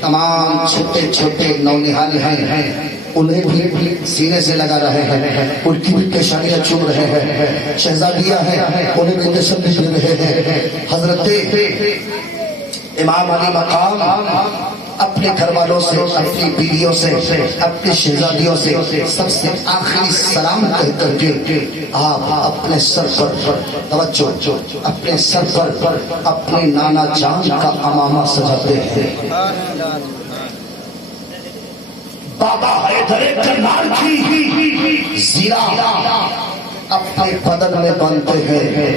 تمام چھوٹے چھوٹے نونہال ہیں انہیں بھی سینے سے لگا رہے ہیں، ان کی بھی پیشانیاں چوم رہے ہیں، شہزادیاں ہیں انہیں بھی تشبیہ دے رہے ہیں۔ حضرت امام علی مقام اپنے گھر والوں سے، اپنی بیویوں سے، اپنی شہزادیوں سے سب سے آخری سلام کہہ کر کے آپ اپنے سر پر توجہ، اپنے سر پر اپنے نانا جان کا عمامہ سجاتے ہیں۔ بابا حیدر کرنال کی زیرہ اپنے بدن میں باندھتے ہیں،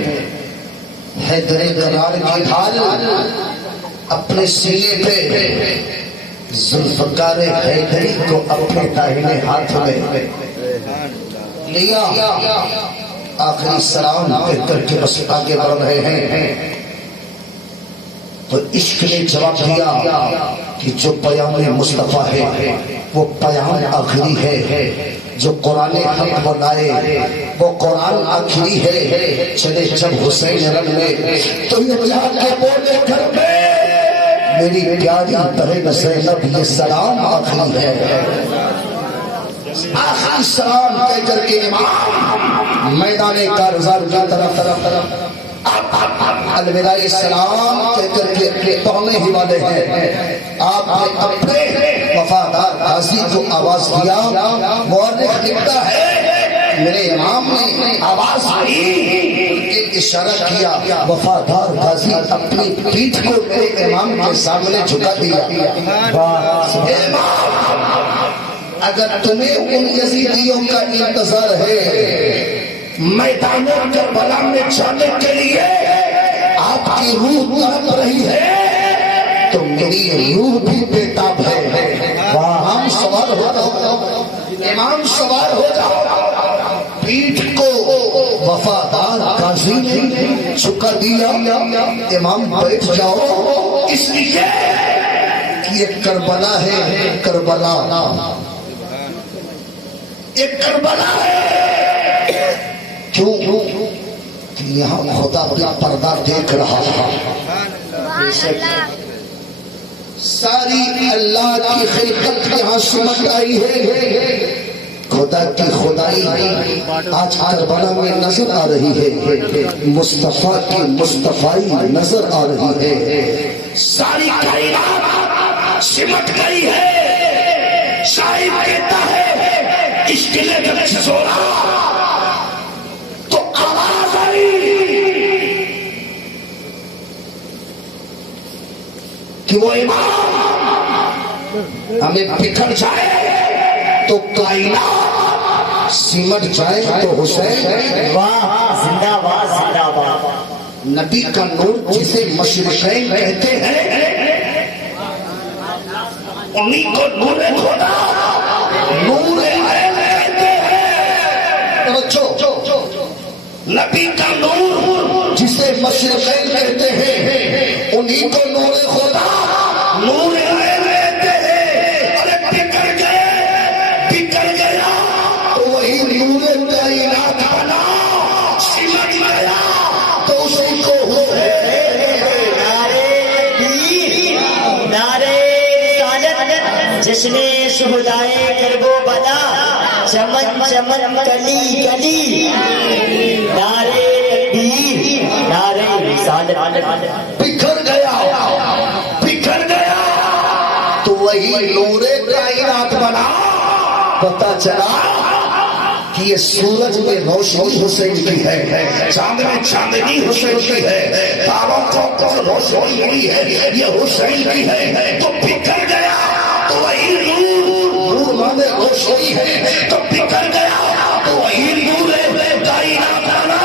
حیدر کرنال کی ڈھال اپنے سینے پہ، ذوالفقار حیدری کو اپنے داہنے ہاتھ میں لیا، آخری سلام کہہ کر کے بس آگے بڑھ رہے ہیں۔ تو عشق نے جواب دیا کہ جو پیام مصطفیٰ ہے وہ پیام آخری ہے، جو قرآن حق بنائے وہ قرآن آخری ہے۔ چلے جب حسین رن میں تو یہ جا کے بولے گھر میں میری پیاری بہن زینب یہ سلام آخری ہے۔ آخری سلام کہہ کر کے امام میدان کارزار کی طرف الوداعی سلام کہہ کر کے اپنے پڑھنے ہی والے ہیں۔ آپ نے اپنے وفادار غازی کو آواز دیا، مورخ لکھتا ہے میرے امام نے آواز دی، اشارہ کیا، وفادار غازی اپنی پیٹھ کو میرے امام کے سامنے جھکا دیا۔ اگر تمہیں ان یزیدیوں کا انتظار ہے میدان کربلا میں جانے کے لیے، آپ کی روح تڑپ رہی ہے تو میری روح بھی بے تاب ہے۔ ہم سوار ہو جاؤ، امام سوار ہو جاؤ، پیٹھ کو وفادار غازی نے جھکا دیا، امام بیٹھ جاؤ، اس لیے کہ یہ کربلا ہے، کربلا ایک کربلا ہے۔ کیوں کہ یہاں خدا کا پردہ دیکھ رہا تھا، ساری اللہ کی خلقت یہاں سمجھ آئی ہے، خدا کی خدائی آج کربلا میں نظر آ رہی ہے، مصطفیٰ کی مصطفائی نظر آ رہی ہے، ساری کائنات سمٹ گئی ہے۔ شاعر کہتا ہے عشق نے جب چھوڑا تو آواز آئی کہ وہ امام ہمیں بکھر جائے تو کائنات سمٹ جائے تو حسین واہ زندہ باد زندہ باد۔ نبی کا نور جسے مشرقین کہتے ہیں انہیں کو نور خدا، نور عین کہتے ہیں۔ نبی کا نور جسے مشرقین کہتے ہیں انہیں کو نور خدا، نور عین کہتے ہیں۔ ارے بکھر گیا تو وہی نور کائنات بنا، سمٹ گیا تو اسی کو جشن شہدائے کربو بدا، چمن چمن کلی کلی، نعرے تکبیر نعرے رسالت۔ بکھر گیا تو وہی نور کائنات بنا۔ پتہ چلا کہ یہ سورج میں روشنی حسین کی ہے، چاند میں چاندنی حسین کی ہے، تاروں کو روشنی ہوئی ہے یہ حسین کی ہے۔ تو بکھر گیا تو وہی نور مانے روشنی ہے، تو بکھر گیا تو وہی نور کائنات بنا،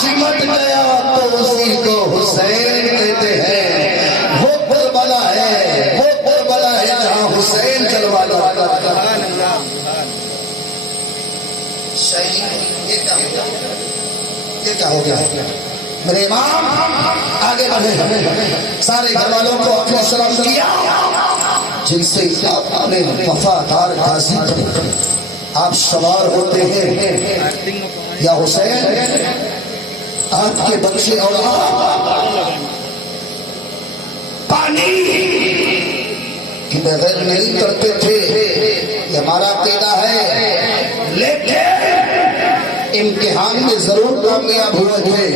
سمٹ گیا تو اسی کو حسین کہتے ہیں۔ وہ کربلا ہے، وہ کربلا ہے جہاں حسین جلوہ لاتا۔ یہ کیا ہو گیا؟ میرے امام آگے بڑھے، سارے گھر والوں کو اپنے سلام کیا جن سے آپ نے وفادار غازی آپ سوار ہوتے ہیں۔ یا حسین آپ کے بچے اور پانی کہ بغیر نہیں کرتے تھے، یہ ہمارا عقیدہ ہے، لیکن امتحان میں ضرور کامیاب ہوئے تھے۔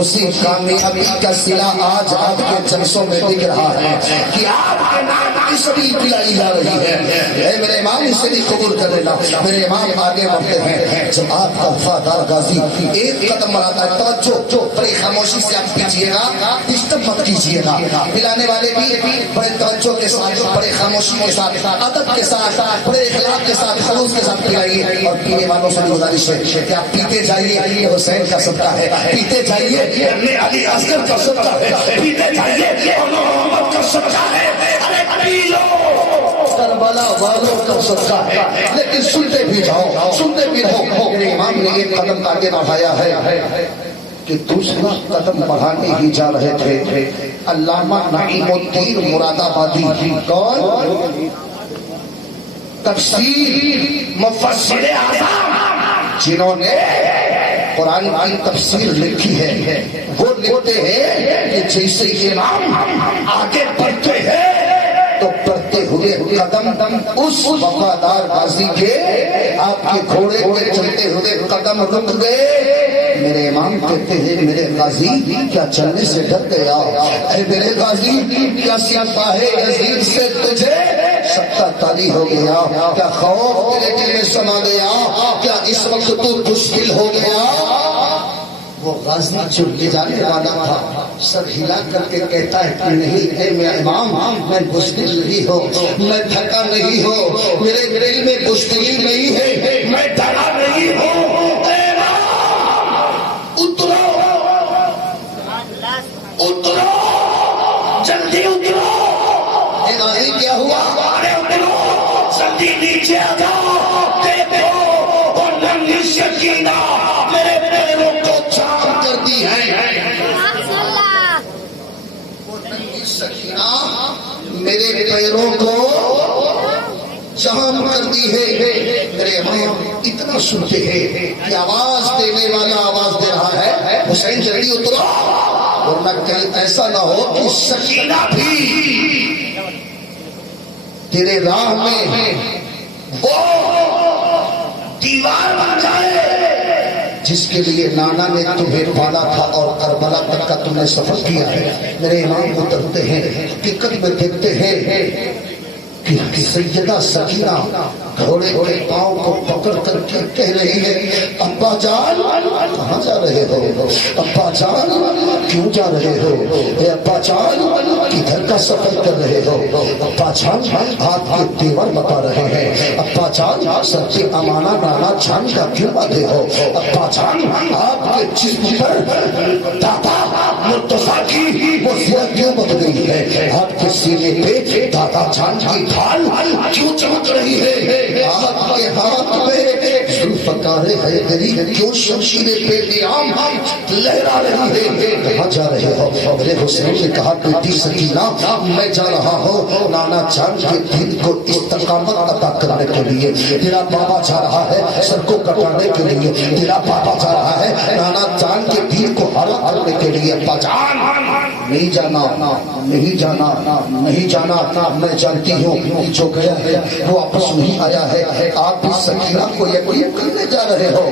اسی کامیابی کا صلہ آج آپ کے جلسوں میں دکھ رہا ہے کہ آپ کے نام کی سبیل پلائی جا رہی ہے۔ اے میرے امام اسے بھی قبول کر لینا۔ میرے امام آگے بڑھتے ہیں، جب آپ کا وفادار غازی ایک قدم بڑھاتا ہے، توجہ بڑی خاموشی سے آپ کیجیے گا، ڈسٹرب مت کیجیے گا۔ پلانے والے بھی بڑے توجہ کے ساتھ، بڑے خاموشی کے ساتھ، ادب کے ساتھ، بڑے اخلاق کے ساتھ، خلوص کے ساتھ پلائیے۔ اور پینے والوں سے گزارش ہے کہ آپ پیتے جائیے، یہ حسین کا صدقہ ہے، پیتے جائیے، یہ علی اصغر کا صدقہ ہے، پیتے جائیے، یہ محمد کا صدقہ ہے، ارے پی لو، کربلا والوں کا صدقہ ہے۔ لیکن سنتے بھی جاؤ، سنتے بھی رہو۔ میرے امام نے ایک قدم آگے بڑھایا ہے کہ دوسرا قدم بڑھانے ہی جا رہے تھے علامہ نعیم الدین مراد آبادی۔ کون؟ تفسیر مفسر اعظم، جنہوں نے قرآن کی تفسیر لکھی ہے۔ وہ لکھتے ہیں کہ جیسے امام آگے بڑھتے ہیں تو بڑھتے ہوئے قدم اس وفادار غازی کے، آپ کے گھوڑے پہ چلتے ہوئے قدم رک گئے۔ میرے امام کہتے ہیں میرے غازی کیا چلنے سے ڈر گیا؟ اے میرے غازی کیا سیاپا ہے یزید سے تجھے سکتا تالی ہو گیا؟ کیا خوف تیرے دل میں سما گیا؟ کیا اس وقت تو مشکل ہو گیا؟ وہ غازی جو لے جانے والا تھا سر ہلا کر کے کہتا ہے کہ نہیں اے میرے امام، میں بزدل نہیں ہوں، میں تھکا نہیں ہوں، میرے دل میں بزدلی نہیں ہے، میں ڈرا نہیں ہوں۔ اے امام اترو، اترو، جلدی اترو۔ اے غازی کیا ہوا؟ ارے اترو، جلدی نیچے آ جاؤ، دیکھو وہ ننھی سکینہ میرے پیروں کو چاک کرتی ہے۔ وہ ننھی سکینہ میرے پیروں کو جام کرتی ہے۔ میرے امام اتنا سنتے ہیں کہ آواز دینے والا آواز دے رہا ہے حسین جلدی اترو، ورنہ کہیں ایسا نہ ہو کہ سکینہ بھی تیرے راہ میں وہ دیوار بن جائے جس کے لیے نانا نے تمہیں پالا تھا اور کربلا تک کا تم نے سفر کیا ہے۔ میرے امام اترتے ہیں، حقیقت میں دیکھتے ہیں کہ سیدہ سکینہ گھوڑے کے پاؤں کو پکڑ کر کے کہہ رہی ہے ابا جان کہاں جا رہے ہو؟ ابا جان کیوں جا رہے ہو؟ اے ابا جان کدھر کا سفر کر رہے ہو؟ ابا جان آپ کے دیور بتا رہے ہیں، ابا جان سب سے امانہ نانا جان کا کیوں باندھے ہو؟ ابا جان آپ کے جسم پر دادا مرتضیٰ کی وہ زیادہ کیوں بت گئی ہے؟ آپ کے سینے پہ دادا جان کی ڈھال کیوں چمک رہی ہے؟ آپ کے ہاتھ میں ذوالفقار حیدری کیوں شمشیر پہ نیام لہرا رہی ہے؟ کہاں جا رہے ہو؟ میرے حسین نے کہا بیٹی سکینہ میں جا رہا ہوں نانا جان کے دین کو استقامت عطا کرنے کے لیے۔ تیرا بابا جا رہا ہے سر کو کٹانے کے لیے، تیرا بابا جا رہا ہے نانا جان کے دین کو حرام کرنے کے لیے۔ ابا جان نہیں جانا، نہیں جانا، نہیں جانا، میں جانتی ہوں جو گیا ہے وہ واپس نہیں آیا ہے۔ آپ اس سکینہ کو یقین کرنے جا رہے ہو،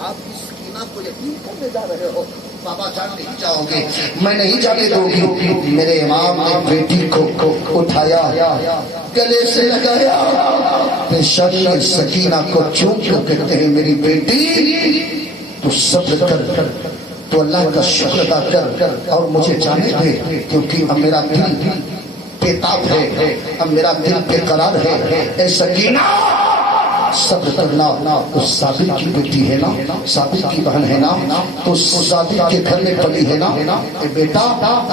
آپ اس سکینہ کو یقین کرنے جا رہے ہو۔ بابا جان نہیں جاؤ گے، میں نہیں جانے دوں گی۔ میرے امام نے بیٹی کو اٹھایا، گلے سے لگایا، پیشانی سکینہ کو چوم کر کہتے ہیں میری بیٹی تو صبر کر، تو اللہ کا شکر ادا کر اور مجھے جانے دے، کیونکہ اب میرا دل بےتاب ہے، اب میرا دل بے قرار ہے۔ اے سکینہ صبر کرنا، اس ثابت کی بیٹی ہے نا، ثابت کی بہن ہے نا، تو ثابت کے گھر میں پلی ہے نا۔ اے بیٹا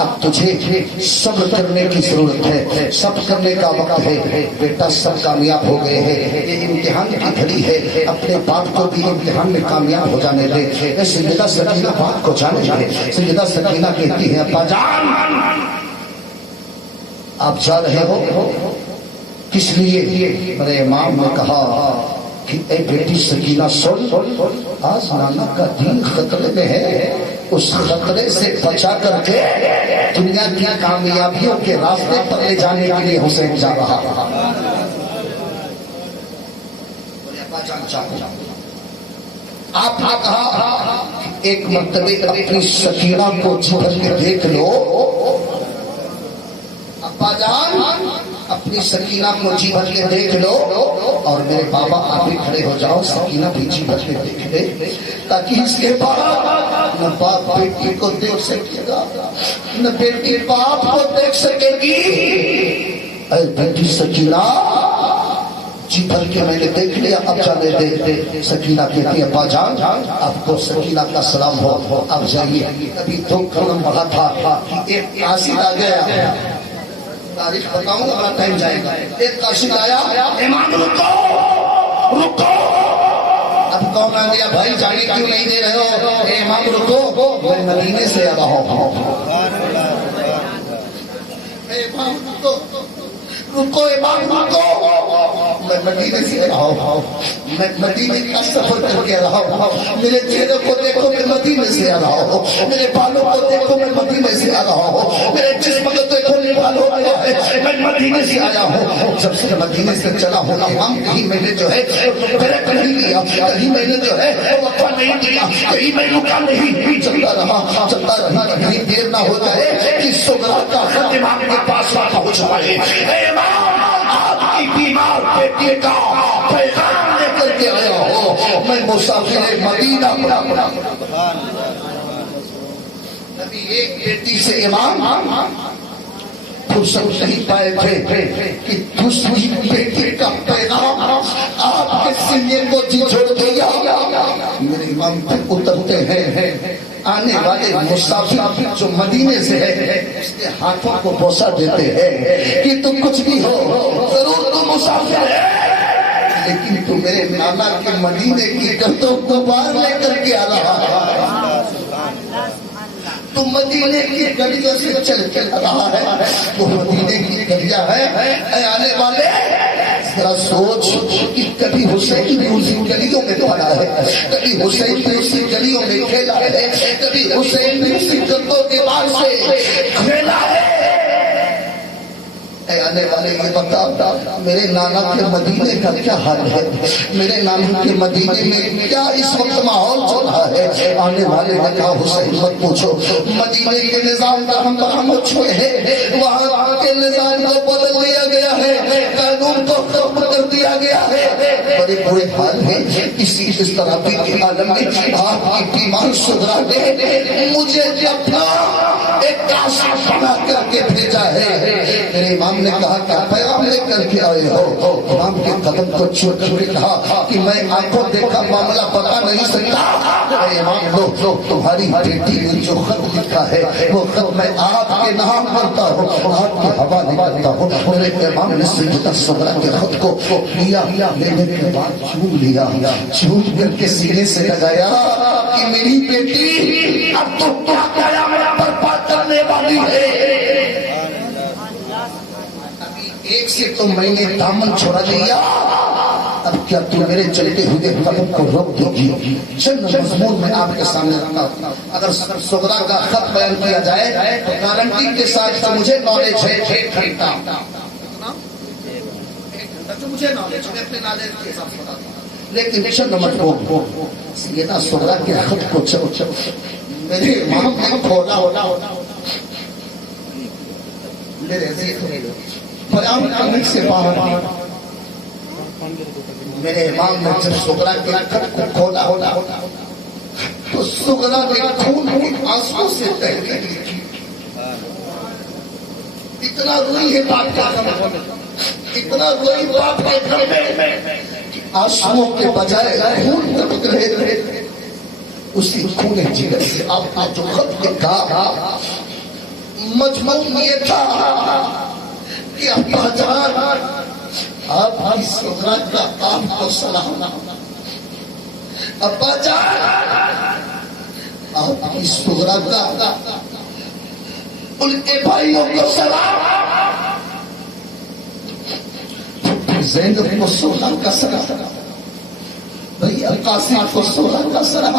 اب تجھے صبر کرنے کی ضرورت ہے، صبر کرنے کا وقت ہے۔ بیٹا سب کامیاب ہو گئے ہیں، یہ امتحان کی گھڑی ہے، اپنے باپ کو بھی امتحان میں کامیاب ہو جانے دے۔ اے سیدہ سکینہ باپ کو جانے دے۔ سیدہ سکینہ کہتی ہے ابا جان آپ جا رہے ہو کس لیے؟ میرے امام نے کہا کہ اے بیٹی سکینہ سن، آج نانا کا دین خطرے میں ہے، اس خطرے سے بچا کر کے دنیا کی کامیابیوں کے راستے پر لے جانے کے لیے حسین جا رہا تھا. آپ نے کہا ایک مرتبہ اپنی سکینہ کو جھپک کے دیکھ لو. ابا جان اپنی سکینہ کو جی بھر کے دیکھ لو اور میرے بابا آپ بھی کھڑے ہو جاؤ, سکینہ بھی جی بھر کے دیکھ لے تاکہ اس کے بعد نہ باپ بیٹی کو دیکھ سکے گا نہ بیٹی باپ کو دیکھ سکے گی. اے بیٹی سکینہ جی بھر کے میں نے دیکھ لیا, اب جانے دے. سکینہ کہتی ہے ابا جان آپ کو سکینہ کا سلام ہو, اب جائیے. ابھی دو قدم بڑھا تھا کہ ایک قاصد آ گیا, تاریخ بتاؤں بڑا ٹائم جائے گا. ایک قاصد آیا, امام رکو رکو. اب کون آ گیا, بھائی جانے کیوں نہیں دے رہے ہو, اے امام رکو میں مدینے سے آ رہا ہوں. اے امام رکو رکو, امام رکو میں مدینے سے رہا ہوں, میں مدینے کا سفر کر کے رہا ہوں. میرے چہرے کو دیکھو میں مدینے سے آ رہا ہوں, میرے بالوں کو دیکھو میں مدینے سے آ رہا ہوں, میرے جسم کو دیکھو میں بالوں آیا ہے میں مدینے سے آیا ہوں. جب سے مدینے سے چلا ہوں امام کہیں میں نے جو ہے بریک نہیں لیا, کہیں میں نے جو ہے وقفہ نہیں دیا, کہیں میں رکا نہیں, چلتا رہا کہیں دیر نہ ہو جائے کہ صغرا کا خط امام کے پاس پہنچ پائے. اے امام آپ کی بیمار بیٹی کا پیغام لے کر کے آیا ہو, میں مسافر مدینہ. نبی ایک بیٹی سے امام فرصت نہیں پائے تھے کہ دوسری بیٹی کا پیغام آپ کے سینے کو جھجھوڑ دیا. میرے امام پہ اترتے ہیں, آنے والے مسافر جو مدینے سے ہے اس کے ہاتھوں کو بوسہ دیتے ہیں کہ تم کچھ بھی ہو ضرور تم مسافر ہے لیکن تم میرے نانا کے مدینے کی گردوں کو باہر لے کر کے آ رہا ہے. تو مدینے کی گلیوں سے چل رہا ہے, وہ مدینے کی گلیاں ہے. اے آنے والے ذرا سوچ کہ کبھی حسین بھی اسی گلیوں میں پڑا ہے, کبھی حسین بھی اسی گلیوں میں کھیلا ہے, کبھی حسین بھی اسی گندوں کے بار سے کھیلا ہے. اے آنے والے یہ بتا میرے نانا کے مدینے کا کیا حال ہے, میرے نانا کے مدینے میں کیا اس وقت ماحول چل رہا ہے. آنے والے نے کہا حسین مت پوچھو, مدینے کے نظام کا ہم برہم چھوئے ہیں, وہاں کے نظام کو بدل دیا گیا ہے, قانون کو ختم کر دیا گیا ہے. بڑے برے حال ہیں اس طرح کے عالم میں آپ کی بیمار صغرا نے مجھے اپنا ایک کاشف بنا کر کے بھیجا ہے. میرے امام نے کہا کیا پیغام لے کر کے آئے ہو. امام کے قدم کو چھوڑ کے کہا کہ میں آنکھوں دیکھا معاملہ بتا نہیں سکتا. اے امام لو تمہاری بیٹی نے جو خط لکھا ہے وہ خط میں آپ کے نام کرتا ہوں, آپ کے حوالے کرتا ہوں. میرے امام نے سیدہ صغرا کے خط کو لیا, لینے کے بعد چوم لیا, چوم کر کے سینے سے لگایا کہ میری بیٹی اب تو کیا قیامت برپا کرنے والی ہے. ایک سے تو میں نے دامن چھوڑا لیا, اب کیا تو میرے چلتے ہوئے قدم کو روک دے گی. چند مضمون میں آپ کے سامنے رکھا. اگر صغرا کا خط بیان کیا جائے تو گارنٹی کے ساتھ مجھے نالج ہے 1 گھنٹہ, مجھے نالج ہے اپنے نالج کے حساب سے بتاتا ہوں, لیکن چند مضمون سیدہ صغرا کے خط کو میرے امام نے کھولا میرے بیان کرنے سے باہر. میرے امام نے جب صغرا کے خط کو کھولا تو صغرا نے خون کے آنسو سے تحریر لکھی. اتنا روئی ہے باپ کا گھر, اتنا روئی باپ کے گھر میں آنسو کے بجائے خون ٹپک رہے. اسی خون جگر سے آپ نے جو خط لکھا مضمون یہ تھا کہ ابا جان آپ کی صغرا کا آپ کو سلام, ابا جان آپ کی صغرا کا ان کے بھائیوں کو سلام, زینب کو صغرا کا سلام, بھائی قاسم کو صغرا کا سلام,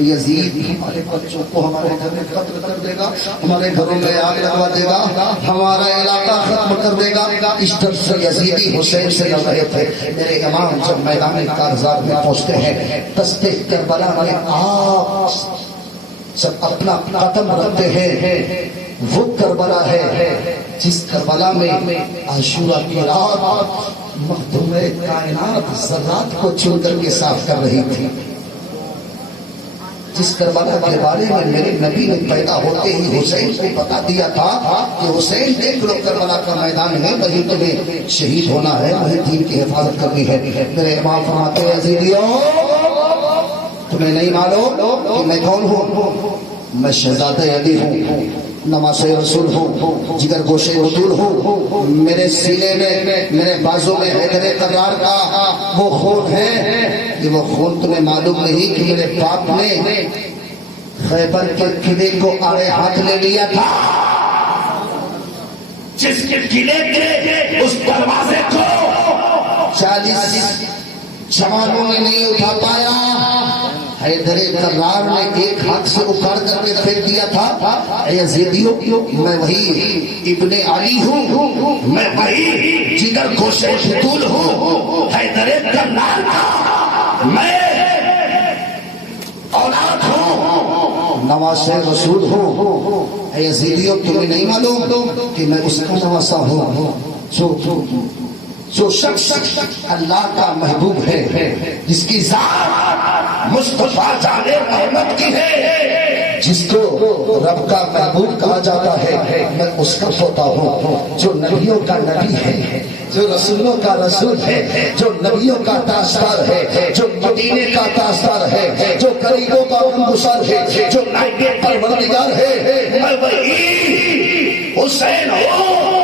یزید ہمارے بچوں کو ہمارے گھر میں قتل کر دے گا، ہمارے گھروں میں آگ لگوا دے گا، ہمارا علاقہ ختم کر دے گا. اس ڈر سے یزیدی حسین سے لڑ رہے تھے. میرے امام جب میدان کارزار میں پہنچتے ہیں، دستے کربلا میں آپ جب اپنا قدم رکھتے ہیں، وہ کربلا ہے جس کربلا میں عاشورہ کی رات مخدوم کائنات ذرات کو چن کر کے صاف کر رہی تھی. جس کربلا کے بارے میں میرے نبی نے پیدا ہوتے ہی حسین کو بتا دیا تھا کہ حسین دیکھ لو کربلا کا میدان ہے، وہیں تمہیں شہید ہونا ہے، وہیں دین کی حفاظت کرنی ہے. میرے امام فرماتے ہیں عزیزیوں، تمہیں نہیں معلوم کہ میں کون ہوں؟ میں شہزادہ علی ہوں، نواز رسول ہوں، جگر گوشے بطول ہوں. میرے سینے میں، میرے بازوں میں حیدر کرار کا وہ خون ہے. یہ وہ خون تمہیں معلوم نہیں کہ میرے باپ نے خیبر کے قلعے کو آڑے ہاتھ لے لیا تھا. جس کے قلعے کے اس دروازے کو 40 جوانوں نے نہیں اٹھا پایا، حیدر کرار نے ایک ہاتھ سے اکھاڑ کر کے پھینک دیا تھا. یزیدیوں، میں وہی ابن علی ہوں، میں وہی جگر گوشے بطول ہوں، حیدر کرار کا میں اولاد ہوں، نواز رسول ہوں. یزیدیوں، تمہیں نہیں معلوم کہ میں اس کا نواسا ہوں جو شخص اللہ کا محبوب ہے، جس کی ذات مصطفیٰ جان احمد کی ہے، جس کو رب کا محبوب کہا جاتا ہے. میں اس کا پوتا ہوں جو نبیوں کا نبی ہے، جو رسولوں کا رسول ہے، جو نبیوں کا تاجدار ہے، جو مدینے کا تاجدار ہے، جو غریبوں کا غمگسار ہے، جو نائب پروردگار ہے. میں وہی حسین ہوں،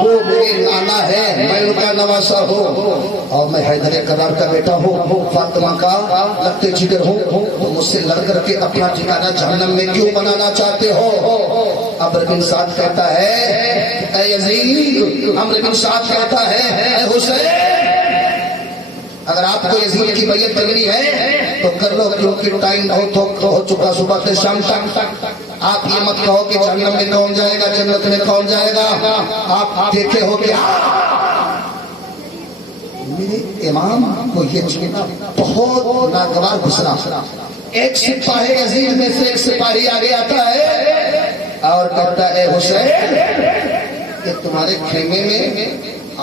وہ میرے نانا ہے، میں ان کا نواسا ہوں، اور میں حیدر کرار کا بیٹا ہوں، فاطمہ کا لگتے جگر ہوں. تم مجھ سے لڑ کر کے اپنا ٹھکانہ جہنم میں کیوں بنانا چاہتے ہو؟ عمرو بن سعد کہتا ہے اے یزید، عمرو بن سعد کہتا ہے اے حسین، اگر آپ کو یزید کی بیعت کرنی ہے تو کر لو، کیونکہ ٹائم ہو چکا صبح سے شام تک. آپ یہ مت کہو کہ جہنم میں کون جائے گا، جنت میں کون جائے گا. آپ دیکھے ہو کہ میرے امام کو یہ چیزیں بہت ناگوار گزرا. ایک سپاہی عزیز میں سے ایک سپاہی آگے آتا ہے اور کہتا ہے اے حسین، کہ تمہارے خیمے میں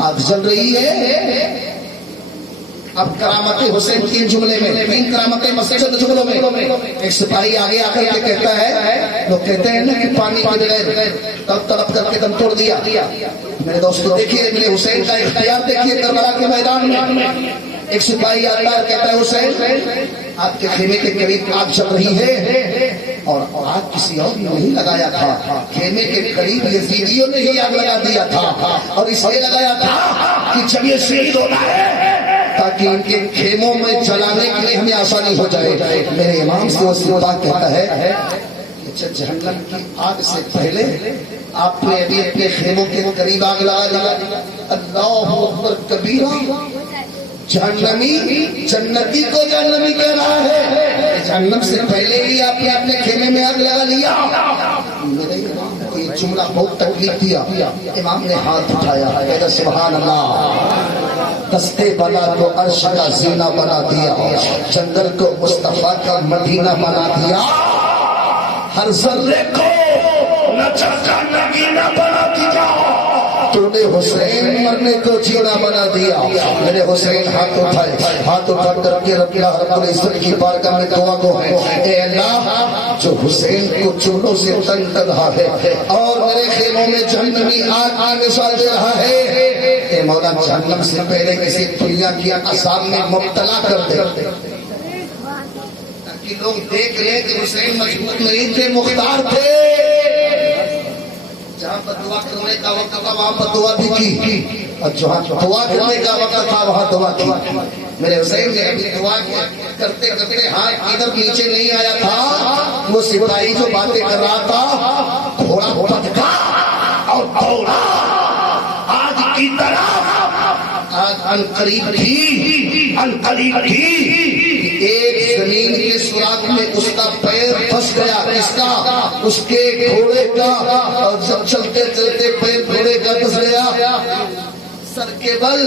آگ جل رہی ہے. اب کرامت حسین 3 جملے میں، 3 کرامتیں مسجد جملوں میں. ایک سپاہی آگے آ کر کے کہتا ہے، لوگ کہتے ہیں نا کہ پانی کے بغیر تڑپ کر کے دم توڑ دیا. میرے دوستو دیکھیے میرے حسین کا اختیار دیکھیے کربلا کے میدان میں. ایک سپاہی آتا ہے کہتا ہے حسین، آپ کے خیمے کے قریب آگ جل رہی ہے، اور آگ کسی اور نے نہیں لگایا تھا، خیمے کے قریب یزیدیوں نے ہی آگ لگا دیا تھا، اور اس لیے لگایا تھا کہ جب یہ شہید ہوتا ہے تاکہ ان کے خیموں میں جلانے کے لیے ہمیں آسانی ہو جائے. میرے امام سے وہ سپاہ کہتا ہے کہ جہنم کی آگ سے پہلے آپ نے ابھی اپنے خیموں کے قریب آگ لگا دیا. اللہ اکبر کبیرہ. جہنمی جنتی کو جہنمی کہہ رہا ہے، جہنم سے پہلے ہی آپ نے اپنے خیمے میں آگ لگا لیا. میرے امام کو یہ جملہ بہت تکلیف دیا. امام نے ہاتھ اٹھایا، کہا سبحان اللہ. دستے بنا کو عرش کا زینہ بنا دیا، جنگل کو مصطفیٰ کا مدینہ بنا دیا، ہر ذرے کو نچا کا نگینہ بنا دیا. تو نے حسین مرنے کو جینا بنا دیا. میرے حسین ہاتھ اٹھائے، ہاتھ اٹھا کر کے رب العزت کی بارگاہ میں دعا گو ہے، اے اللہ جو حسین کو چولوں سے تنگ کر رہا ہے اور میرے خیموں میں جہنمی آگ آنے سے دے رہا ہے، اے مولا جہنم سے پہلے کسی دنیا کی عذاب میں مبتلا کر دے، تاکہ لوگ دیکھ لیں کہ حسین مضبوط نہیں تھے، مختار تھے. جہاں پر دعا کرنے کا وقت تھا وہاں پر دعا بھی کی، اور جہاں دعا کرنے کا وقت تھا وہاں دعا کی. میرے حسین نے اپنی دعا کرتے کرتے ہاتھ ادھر نیچے نہیں آیا تھا. وہ سپاہی جو باتیں کر رہا تھا گھوڑا پھٹکا اور دوڑا آج کی طرح. آج انقریب تھی ایک زمین کے سوراخ میں اس کا پیر پھنس گیا. کس کا؟ اس کے گھوڑے کا. اور جب چلتے چلتے پیر گھوڑے کا پھنس گیا سر کے بل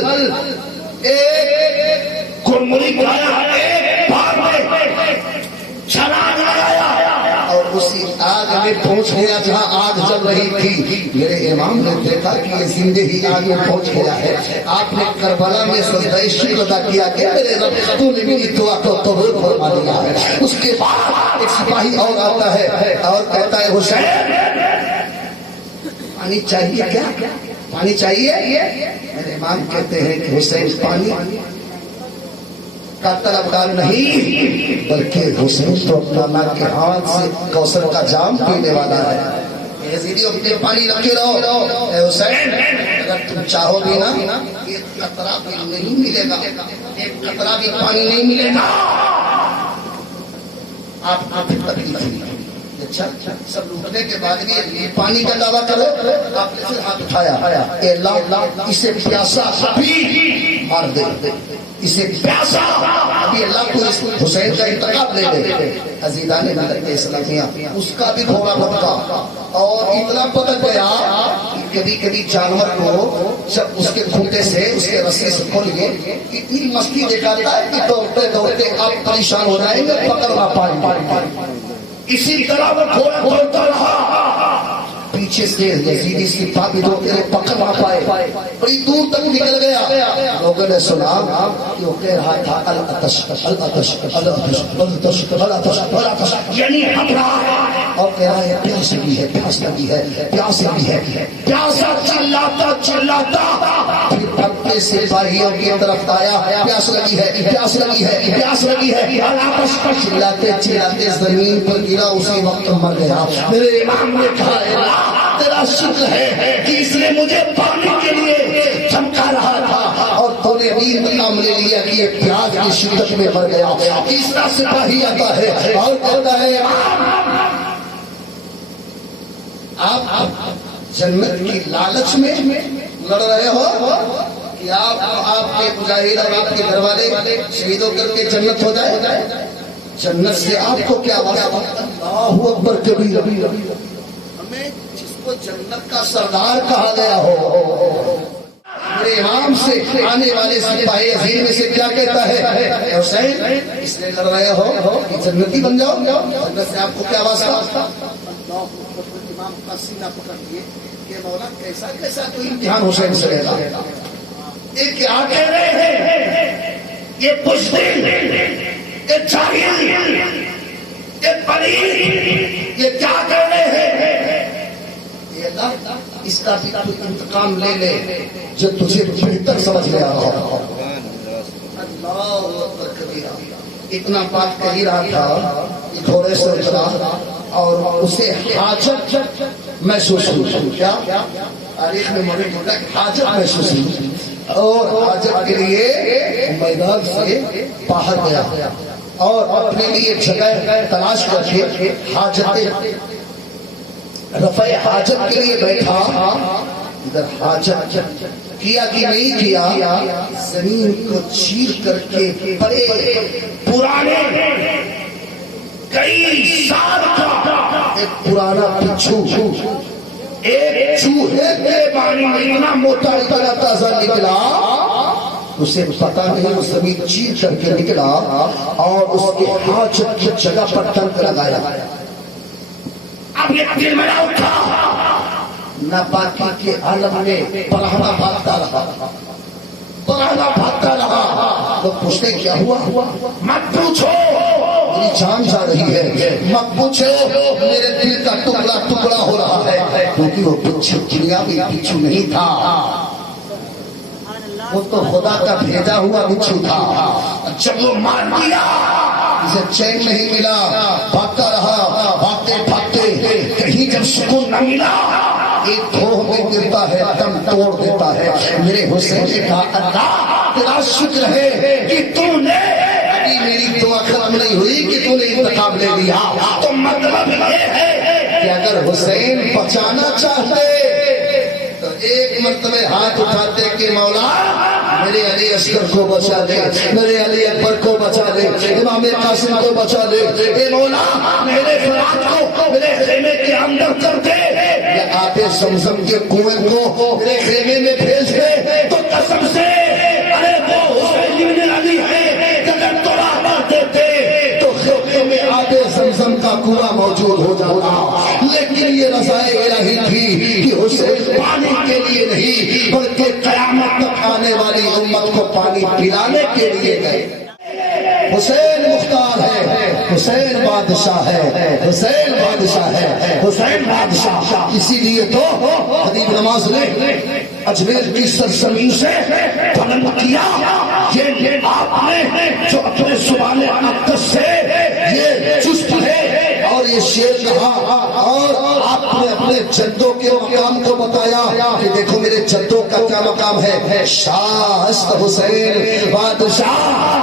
ایک گرمری کھایا, ایک بار میں چھلانگ لگایا اور اسی آگ میں پہنچ گیا جہاں آگ جل رہی تھی. میرے امام نے دیکھا کہ یہ زندہ ہی آگ میں پہنچ گیا ہے. آپ نے کربلا میں سجدہ شکر ادا کیا کہ میرے رب تو نے میری دعا کو قبول فرما لیا ہے. اس کے بعد ایک سپاہی اور آتا ہے اور کہتا ہے حسین پانی چاہیے کیا؟ پانی چاہیے؟ میرے امام کہتے ہیں کہ حسین پانی کا طلبگار نہیں بلکہ حسین تو اپنا اللہ کے ہاتھ سے کوثر کا جام پینے والا ہے. یزیدی اپنے پانی رکھے رہو. اے حسین اگر تم چاہو گے نا ایک قطرہ بھی نہیں ملے گا, ایک قطرہ بھی پانی نہیں ملے گا. آپ پھر تکلیف نہیں. اچھا سب لوٹنے کے بعد بھی پانی کا دعویٰ کرو. آپ نے پھر ہاتھ اٹھایا, اے اللہ اسے پیاسا ابھی مار دے, اسے پیاسا ابھی. اللہ کو اس حسین کا انتخاب لے لے. عزیزان ملت اسلامیہ اس کا بھی گھوڑا بھٹکا اور اتنا پتک گیا کہ کبھی کبھی جانور کو جب اس کے کھوٹے سے اس کے رسی سے کھول گئے اتنی مستی دکھاتا ہے کہ دوڑتے دوڑتے آپ پریشان ہو جائیں گے, پکڑ نہ پائیں گے. اسی طرح وہ گھوڑا دوڑتا رہا. پیچھے سے یزیدی سپاہی دوڑتے رہے, پکڑ نہ پائے. بڑی دور تک نکل گیا. لوگوں نے سنا کہ وہ کہہ رہا تھا العطش العطش العطش العطش العطش العطش, یعنی ہم رہا اور کہہ رہا ہے پیاس لگی ہے, پیاس لگی ہے, پیاس لگی ہے. پیاسا چلاتا چلاتا پھر پکے سپاہیوں کی طرف آیا. پیاس لگی ہے, پیاس لگی ہے, پیاس لگی ہے. العطش چلاتے چلاتے زمین پر گرا, اسی وقت مر گیا. میرے امام نے کہا تیرا شکر ہے کہ اس نے مجھے پانی کے لیے چمکا رہا تھا اور تو نے بھی انتقام لے لیا کہ یہ پیاز کی شدت میں مر گیا. تیسرا سپاہی آتا ہے اور کہتا ہے آپ جنت کی لالچ میں لڑ رہے ہو کہ آپ کے مجاہد اور آپ کے گھر والے شہید ہو کر کے جنت ہو جائے. جنت سے آپ کو کیا وعدہ؟ اللہ اکبر کبیر. جس کو جنت کا سردار کہا گیا ہو میرے امام سے آنے والے سپاہی عظیم میں سے کیا کہتا ہے؟ اے حسین اس لیے لڑ رہے ہو کہ جنتی بن جاؤ. جنت سے آپ کو کیا واسطہ؟ امام کا سینہ پکڑ لیے کہ مولا کیسا کیسا تو امتحان حسین سے لیتا. یہ کیا کہہ رہے ہیں؟ یہ بزدل, یہ جاہل, یہ پلید, یہ کیا کہہ رہے ہیں؟ اس کا بھی انتقام لے لے جو تجھے بہتر سمجھ لے رہا ہو. اللہ اکبر کبیرہ. اتنا بات کہہ رہا تھا کہ گھوڑے سے اترا اور اسے حاجت محسوس ہوئی. کیا تاریخ میں موجود ہوتا ہے حاجت محسوس ہوئی اور حاجت کے لیے میدان سے باہر گیا اور اپنے لیے جگہ تلاش کر کے حاجت رفع حاجت کے لیے بیٹھا. ادھر حاجت کیا کہ نہیں کیا, زمین کو چیر کر کے بڑے پرانے کئی سال کا ایک پرانا بچھو ایک چوہے کے بارے میں اتنا موٹا اتنا تازہ نکلا, اسے پتا نہیں, وہ زمین چیر کر کے نکلا اور اس کے حاجت کی جگہ پر ٹنک لگایا. اب یہ دل میں اٹھا ناپاکی کے عالم میں پرانا بھاگتا رہا, پرانا بھاگتا رہا. لوگ پوچھتے کیا ہوا؟ مت پوچھو, میری جان جا رہی ہے. مت پوچھو, میرے دل کا ٹکڑا ٹکڑا ہو رہا ہے, کیونکہ وہ بچھو دنیاوی بچھو نہیں تھا, وہ تو خدا کا بھیجا ہوا بچھو تھا. جب وہ مار دیا اسے چین نہیں ملا, بھاگتا رہا, بھاگتے بھاگتے کہیں جب سکون نہ ملا ایک دھوہ میں گرتا ہے, دم توڑ دیتا ہے. میرے حسین نے کہا اللہ تیرا شکر ہے کہ تو نے ابھی میری دعا ختم نہیں ہوئی کہ تو نے انتخاب لے لیا. تو مطلب یہ ہے کہ اگر حسین بچانا چاہتے تو ایک مرتبہ ہاتھ اٹھاتے کہ مولا میرے علی اصغر کو بچا دے، میرے علی اکبر کو بچا دے، امام قاسم کو بچا دے، اے مولا میرے فرات کو میرے خیمے کے اندر کر دے، یہ آتے زمزم کے کنویں کو میرے خیمے میں بھیج دے، تو قسم سے ارے وہ حسین بن علی ہے، اگر توڑا مار دیتے تو خیمے میں آتے زمزم کا کنواں موجود ہو جاتا، لیکن یہ رضائے الہی تھی کہ حسین پانی کے لیے نہیں بلکہ قیامت تک آنے والی امت کو پانی پلانے کے لیے گئے۔ حسین مختار ہے، حسین بادشاہ ہے، حسین بادشاہ ہے، حسین بادشاہ، اسی لیے تو حبیب نواز نے اجمیر کی سرزمین سے طلب کیا یہ آپ نے جو اپنے زبان اقدس سے یہ چست ہے اور یہ شعر کہا، اور آپ نے اپنے جدوں کے مقام کو بتایا کہ دیکھو میرے جدوں کا کیا مقام ہے، شاہ ہست حسین بادشاہ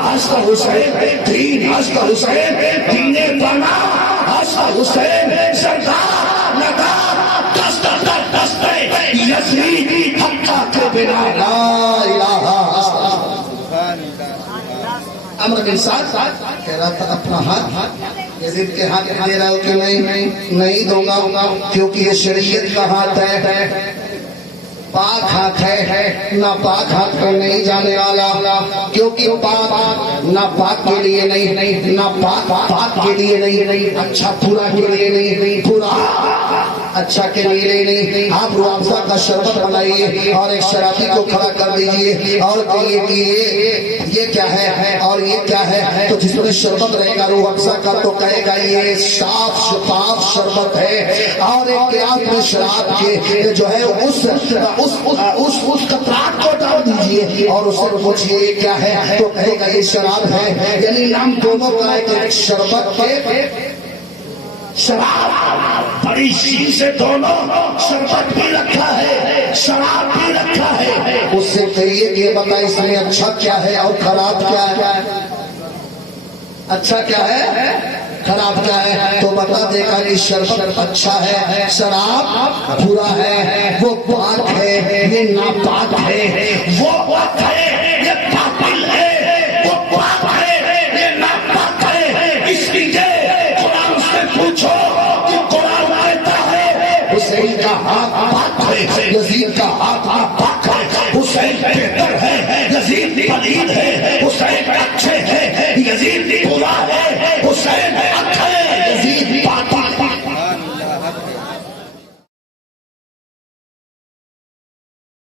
ہست حسین دین ہست حسین دین بنا ہست حسین سردار لگا دست دست یزید حقہ کے بنا لا الہ امر بن سعد کہہ رہا تھا اپنا ہاتھ یزید کے ہاتھ میں دے رہا ہو کہ نہیں دوں گا، کیونکہ یہ شریعت کا ہاتھ ہے، پاک ہاتھ ہے، نہ پاک ہاتھ پر نہیں جانے والا، کیونکہ پاک نہ پاک کے لیے نہیں، نہ پاک کے لیے نہیں، اچھا پورا کے لیے نہیں، پورا اچھا کے لیے نہیں۔ آپ روح افزا کا شربت بنائیے اور ایک شرابی کو کھڑا کر دیجئے اور کہیے کہ یہ کیا ہے اور یہ کیا ہے، تو جس میں شربت رہے گا روح افزا کا تو کہے گا یہ صاف شفاف شربت ہے، اور ایک گلاس میں شراب کے جو ہے اس قطرات کو ڈال دیجئے اور اس سے پوچھئے یہ کیا ہے، تو کہے گا یہ شراب ہے، یعنی نام دونوں کا ہے کہ ایک شربت کے شراب بڑی شین سے دونوں شربت بھی رکھا ہے شراب بھی رکھا ہے، اس سے کہیے کہ بتا اس میں اچھا کیا ہے اور خراب کیا ہے، اچھا کیا ہے خراب کیا ہے، تو بتا دے گا کہ شربت اچھا ہے، شراب برا ہے، وہ پاک ہے یہ ناپاک ہے، وہ پاک ہے یہ باطل ہے، وہ پاک ہے یہ ناپاک ہے، اس لیے قرآن سے پوچھو کہ قرآن کہتا ہے حسین کا ہاتھ پاک ہے، یزید کا ہاتھ پاک ہے، حسین بہتر ہے، یزید پلید ہے،